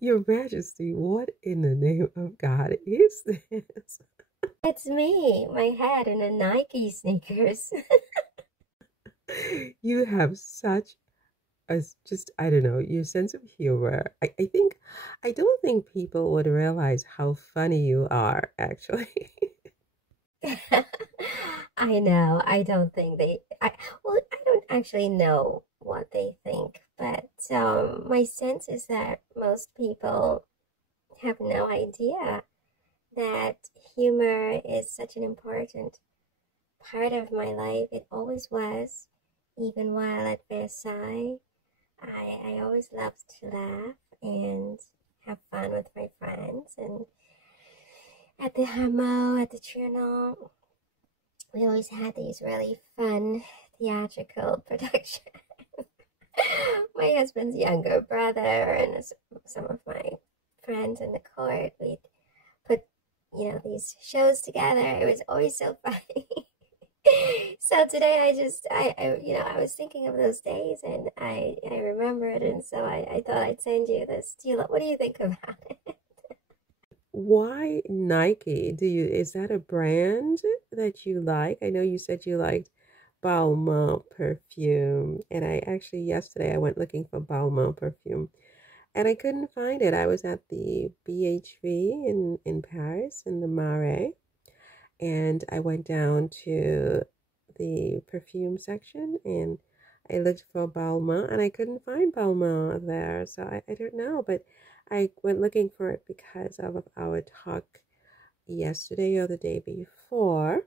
Your Majesty, what in the name of God is this? It's me, my head in a Nike sneakers. You have such a just, I don't know, your sense of humor. I think, I don't think people would realize how funny you are, actually. I know. I don't think well, I don't actually know what they think, but my sense is that most people have no idea that humor is such an important part of my life. It always was, even while at Versailles. I always loved to laugh and have fun with my friends. And at the Hameau, at the Trianon, we always had these really fun theatrical productions. My husband's younger brother and some of my friends in the court, we'd put, these shows together. It was always so funny. So today I was thinking of those days and I remembered, and so I thought I'd send you this. What do you think about it? Why Nike? Is that a brand that you like? I know you said you liked Balmain perfume, and I actually yesterday I went looking for Balmain perfume and I couldn't find it. I was at the BHV in Paris in the Marais, and I went down to the perfume section and I looked for Balmain and I couldn't find Balmain there. So I don't know, but I went looking for it because of our talk yesterday or the day before,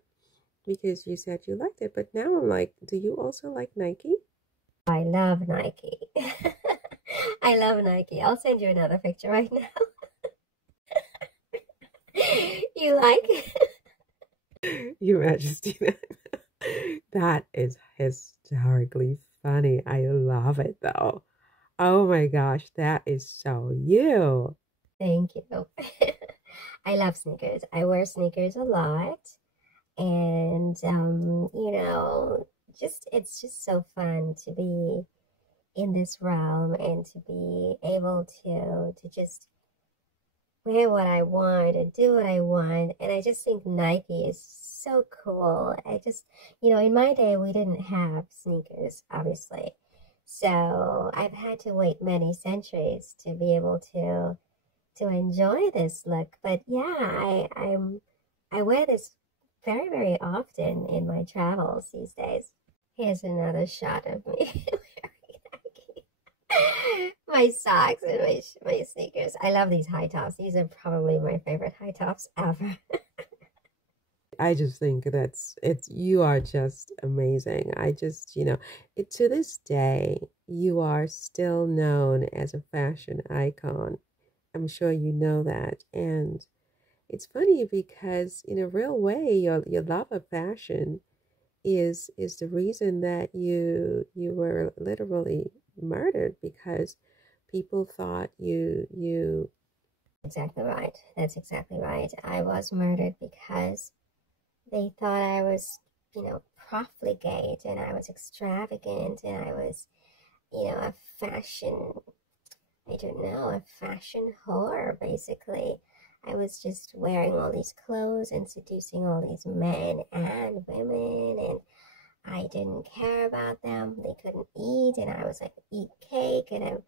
because you said you liked it. But now I'm like, do you also like Nike? I love Nike. I love Nike. I'll send you another picture right now. You like it? Your Majesty, that is historically funny. I love it though. Oh my gosh, that is so you. Thank you. I love sneakers. I wear sneakers a lot, and just it's just so fun to be in this realm and to be able to just wear what I want and do what I want. And I just think Nike is so cool. In my day, we didn't have sneakers, obviously. So I've had to wait many centuries to be able to enjoy this look. But yeah, I wear this very, very often in my travels these days. Here's another shot of me wearing my socks and my sneakers. I love these high tops. These are probably my favorite high tops ever. I just think you are just amazing. To this day, you are still known as a fashion icon. I'm sure you know that. And it's funny because in a real way, your love of fashion is the reason that you were literally murdered because people thought you Exactly right. That's exactly right. I was murdered because they thought I was, profligate and I was extravagant and I was, a fashion, I don't know, a fashion whore, basically. I was just wearing all these clothes and seducing all these men and women, and I didn't care about them. They couldn't eat, and I was like, eat cake, and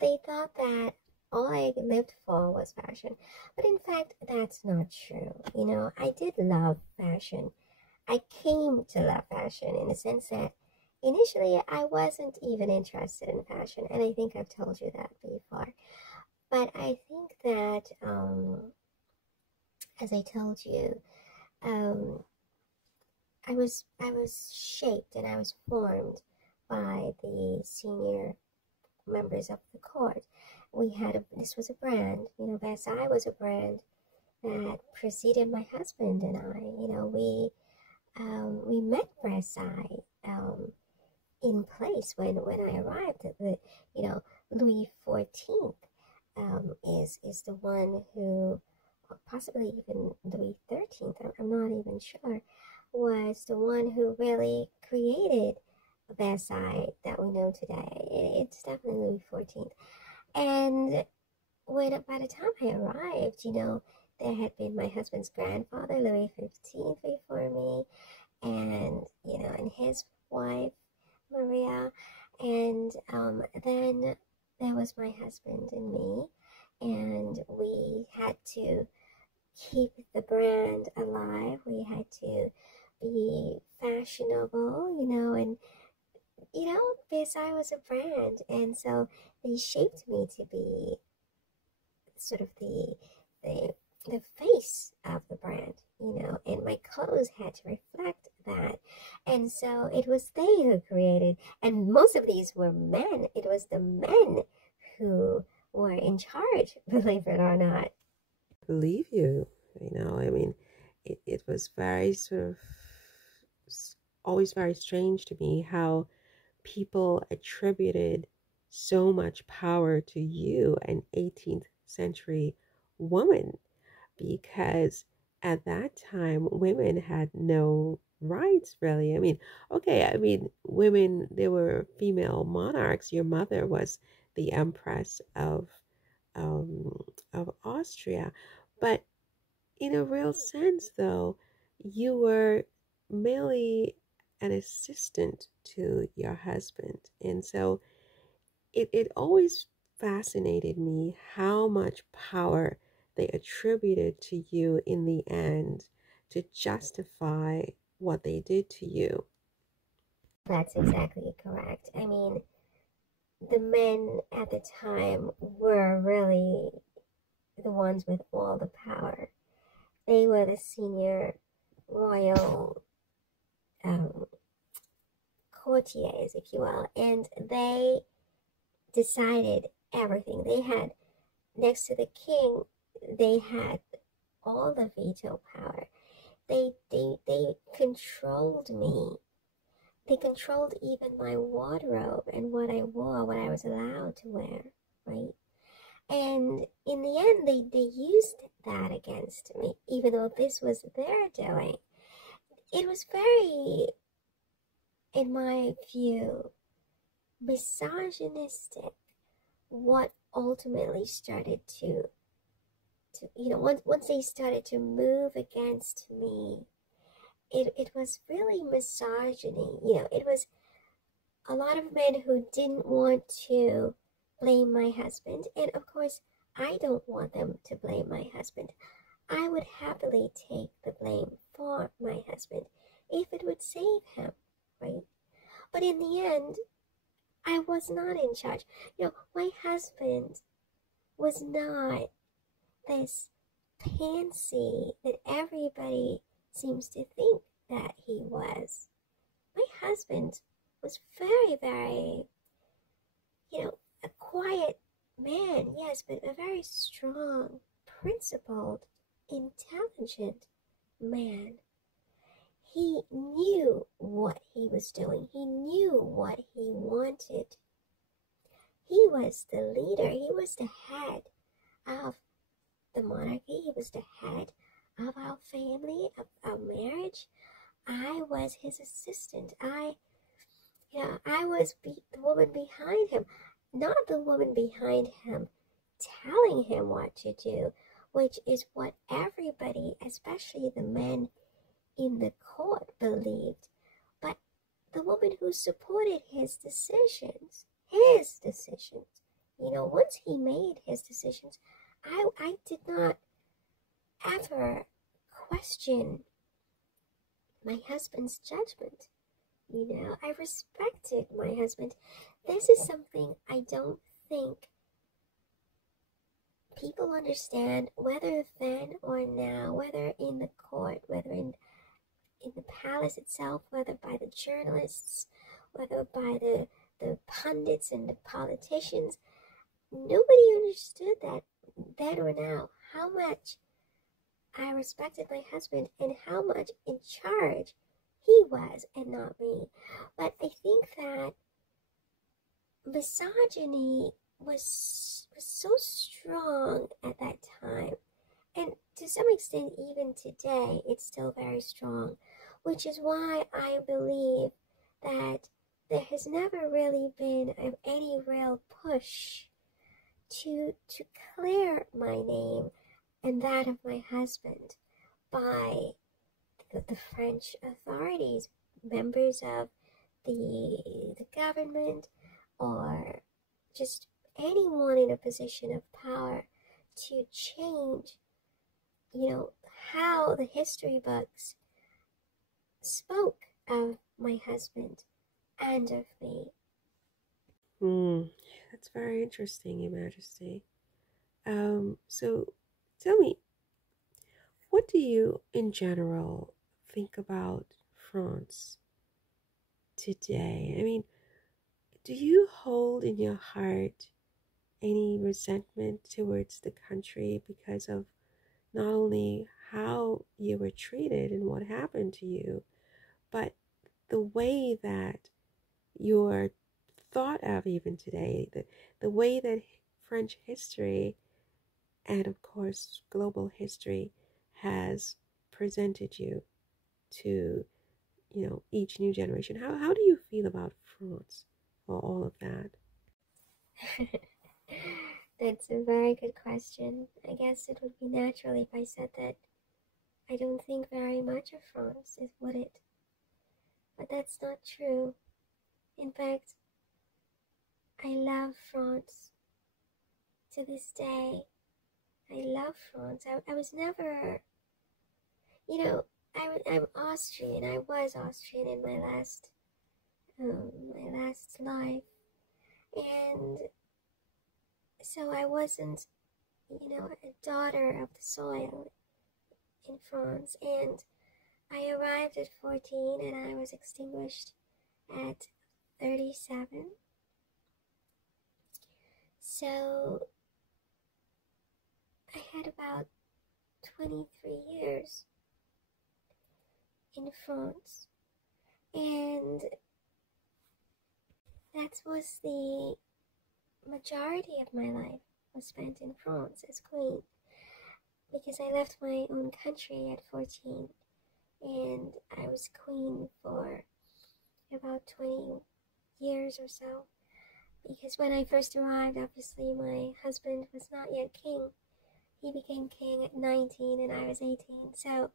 they thought that all I lived for was fashion. But in fact, that's not true. I did love fashion. I came to love fashion in the sense that initially I wasn't even interested in fashion, and I think I've told you that before. But I think that, as I told you, um, I was shaped and I was formed by the senior members of the court. This was a brand, Versailles was a brand that preceded my husband and I. We met Versailles in place when I arrived. Louis XIV is the one who, or possibly even Louis XIII, I'm not even sure, was the one who really created Versailles that we know today. It's definitely Louis XIV. And by the time I arrived, there had been my husband's grandfather, Louis XV, before me, and and his wife, Maria, and then there was my husband and me, and we had to keep the brand alive. We had to be fashionable, and because I was a brand, and so they shaped me to be sort of the the face of the brand, and my clothes had to reflect that. And so it was they who created, and most of these were men. It was the men who were in charge, believe it or not. Believe you. I mean, it was very sort of always very strange to me how people attributed so much power to you, an 18th century woman, because at that time women had no rights really. I mean, okay, I mean, women, there were female monarchs. Your mother was the Empress um, of Austria, but in a real sense, though, you were merely an assistant to your husband. And so it always fascinated me how much power they attributed to you in the end to justify what they did to you. That's exactly correct. I mean, the men at the time were really the ones with all the power. They were the senior royal um, courtiers, if you will, and they decided everything. They had, next to the king, they had all the veto power. They controlled me. They controlled even my wardrobe and what I wore, what I was allowed to wear, right? And in the end, they used that against me, even though this was their doing. It was very, in my view, misogynistic, what ultimately started once they started to move against me, it was really misogyny. It was a lot of men who didn't want to blame my husband, and of course, I don't want them to blame my husband. I would happily take the blame for my husband if it would save him, right? But in the end, I was not in charge. My husband was not this pansy that everybody seems to think that he was. My husband was very, very, a quiet man, yes, but a very strong, principled, intelligent man. He knew what he was doing. He knew what he wanted. He was the leader. He was the head of the monarchy. He was the head of our family, of our marriage. I was his assistant. I was the woman behind him, not the woman behind him telling him what to do, which is what everybody, especially the men in the court, believed. But the woman who supported his decisions, once he made his decisions, I did not ever question my husband's judgment. I respected my husband. This is something I don't think people understand, whether then or now, whether in the court, whether in the palace itself, whether by the journalists, whether by the pundits and the politicians. Nobody understood that then or now, how much I respected my husband and how much in charge he was and not me. But I think that misogyny was so strong at that time, and to some extent even today it's still very strong, which is why I believe that there has never really been any real push to clear my name and that of my husband by the French authorities, members of the government, or just anyone in a position of power to change, how the history books spoke of my husband and of me. Hmm, that's very interesting, Your Majesty. So tell me, what do you in general think about France today? I mean, do you hold in your heart any resentment towards the country because of not only how you were treated and what happened to you, but the way that you're thought of even today, the way that French history and, of course, global history has presented you to, each new generation? How do you feel about France or all of that? That's a very good question. I guess it would be natural if I said that I don't think very much of France, would it? But that's not true. In fact, I love France to this day. I love France. I was never, I'm Austrian. I was Austrian in my last life, and so I wasn't, a daughter of the soil in France. And I arrived at 14, and I was extinguished at 37. So I had about 23 years in France, and that was the majority of my life was spent in France as queen, because I left my own country at 14, and I was queen for about 20 years or so, because when I first arrived, obviously my husband was not yet king. He became king at 19 and I was 18, so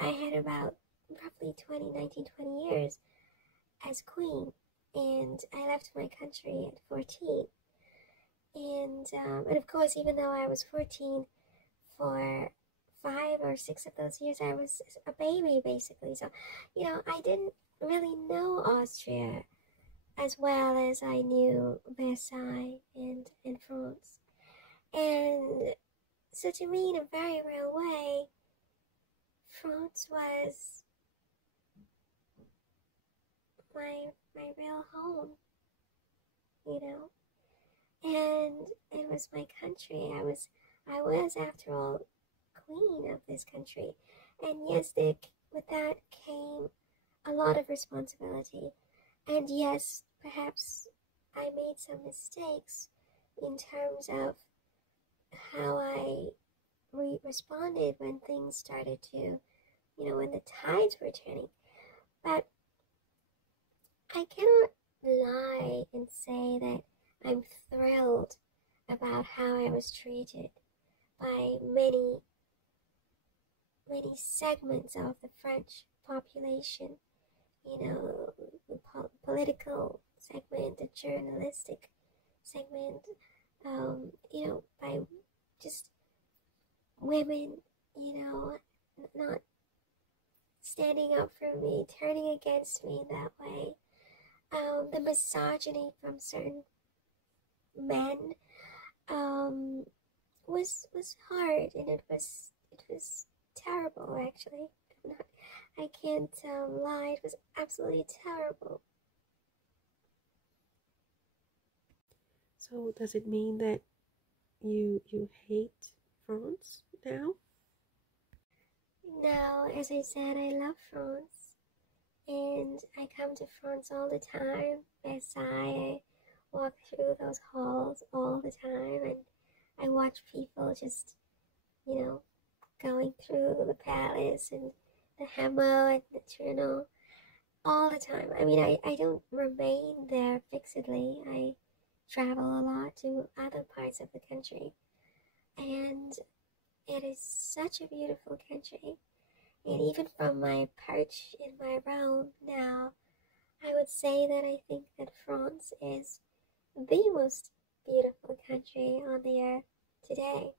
I had about roughly 20 years as queen, and I left my country at 14. And of course, even though I was 14, for 5 or 6 of those years, I was a baby, basically. So, I didn't really know Austria as well as I knew Versailles and France. And so to me, in a very real way, France was my real home, you know? And it was my country. I was after all queen of this country. And yes, with that came a lot of responsibility. And yes, perhaps I made some mistakes in terms of how I responded when things started to, when the tides were turning. But I cannot lie and say that I'm thrilled about how I was treated by many, many segments of the French population. The political segment, the journalistic segment, by just women, not standing up for me, turning against me in that way. The misogyny from certain men was hard, and it was terrible. Actually, I can't lie. It was absolutely terrible. So does it mean that you hate France now? No, as I said, I love France, and I come to France all the time. Versailles, I walk through those halls all the time, and I watch people just, going through the palace and the Hameau and the Trianon all the time. I mean, I don't remain there fixedly. I travel a lot to other parts of the country. And it is such a beautiful country. And even from my perch in my realm now, I would say that I think that France is the most beautiful country on the earth today.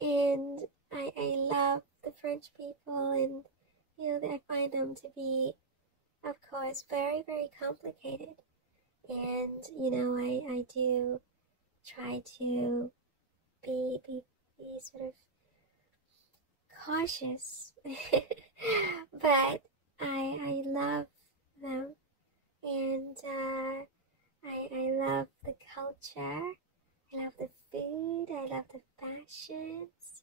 And I love the French people, and I find them to be, of course, very, very complicated. And I do try to be sort of cautious, but I love them, and I love the culture. I love the food. I love the fashions.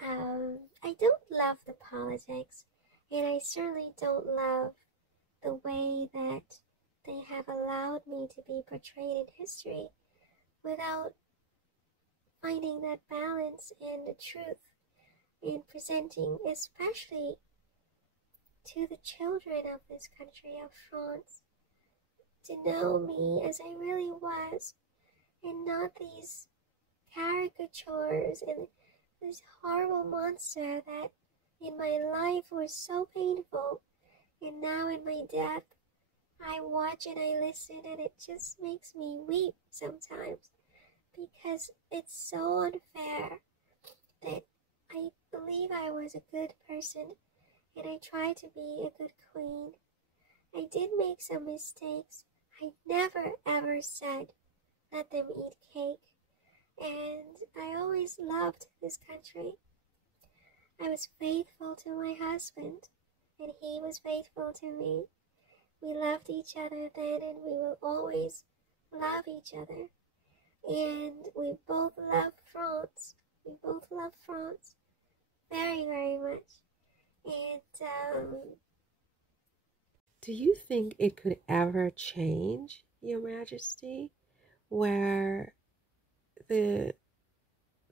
I don't love the politics, and I certainly don't love the way that they have allowed me to be portrayed in history without finding that balance and the truth in presenting, especially to the children of this country of France, to know me as I really was, and not these caricatures and this horrible monster that in my life was so painful, and now in my death I watch and I listen, and it just makes me weep sometimes, because it's so unfair that I believe I was a good person, and I tried to be a good queen. I did make some mistakes. I never ever said let them eat cake, and I always loved this country. I was faithful to my husband, and he was faithful to me. We loved each other then, and we will always love each other. And we both love France. We both love France very, very much. And Do you think it could ever change, Your Majesty, where the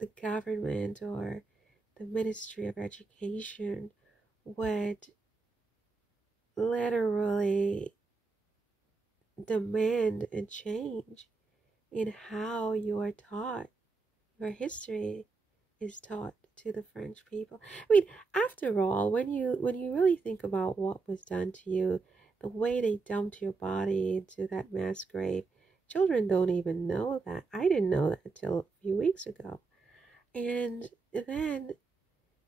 the government or the Ministry of Education would literally demand a change in how you are taught, your history is taught to the French people? I mean, after all, when you really think about what was done to you, the way they dumped your body into that mass grave, children don't even know that. I didn't know that until a few weeks ago. And then,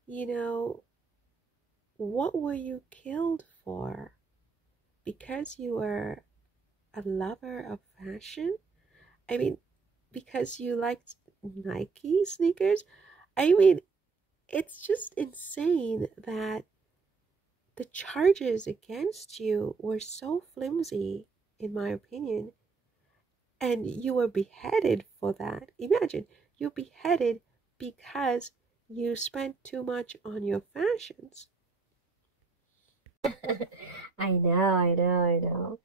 you know, what were you killed for? Because you were a lover of fashion? I mean, because you liked Nike sneakers? I mean, it's just insane that the charges against you were so flimsy, in my opinion, and you were beheaded for that. Imagine, you're beheaded because you spent too much on your fashions. I know.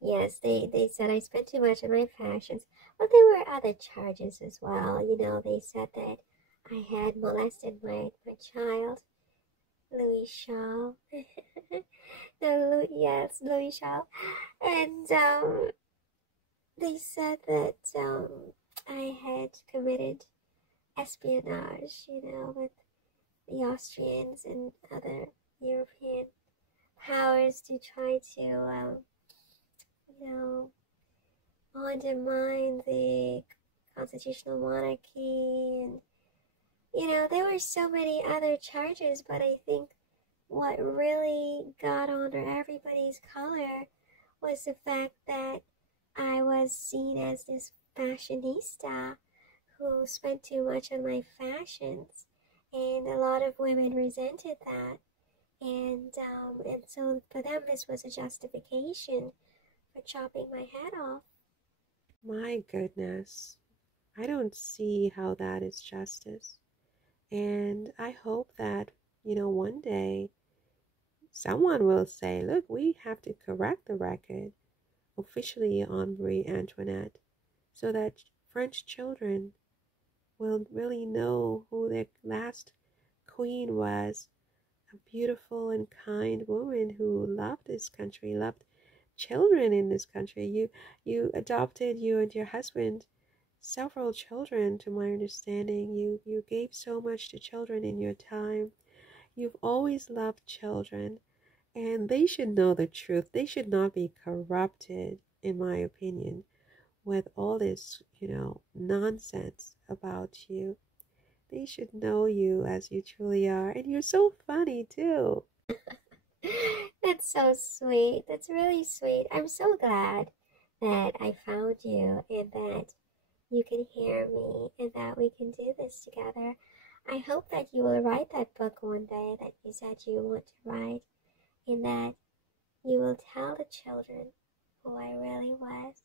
Yes, they said I spent too much on my fashions, but there were other charges as well. They said that I had molested my child, Louis Charles. No, yes, Louis Charles. And they said that I had committed espionage, with the Austrians and other European powers to try to, you know, undermine the constitutional monarchy. And, there were so many other charges, but I think what really got under everybody's color was the fact that I was seen as this fashionista who spent too much on my fashions, and a lot of women resented that, and so for them this was a justification for chopping my head off. My goodness, I don't see how that is justice. And I hope that, one day someone will say, look, we have to correct the record officially on Marie Antoinette so that French children will really know who their last queen was, a beautiful and kind woman who loved this country, loved children in this country. You adopted, you and your husband, several children, to my understanding. You gave so much to children in your time. You've always loved children, and they should know the truth. They should not be corrupted, in my opinion, with all this, nonsense about you. They should know you as you truly are. And you're so funny too. That's so sweet. That's really sweet. I'm so glad that I found you and that you can hear me and that we can do this together. I hope that you will write that book one day that you said you want to write and that you will tell the children who I really was.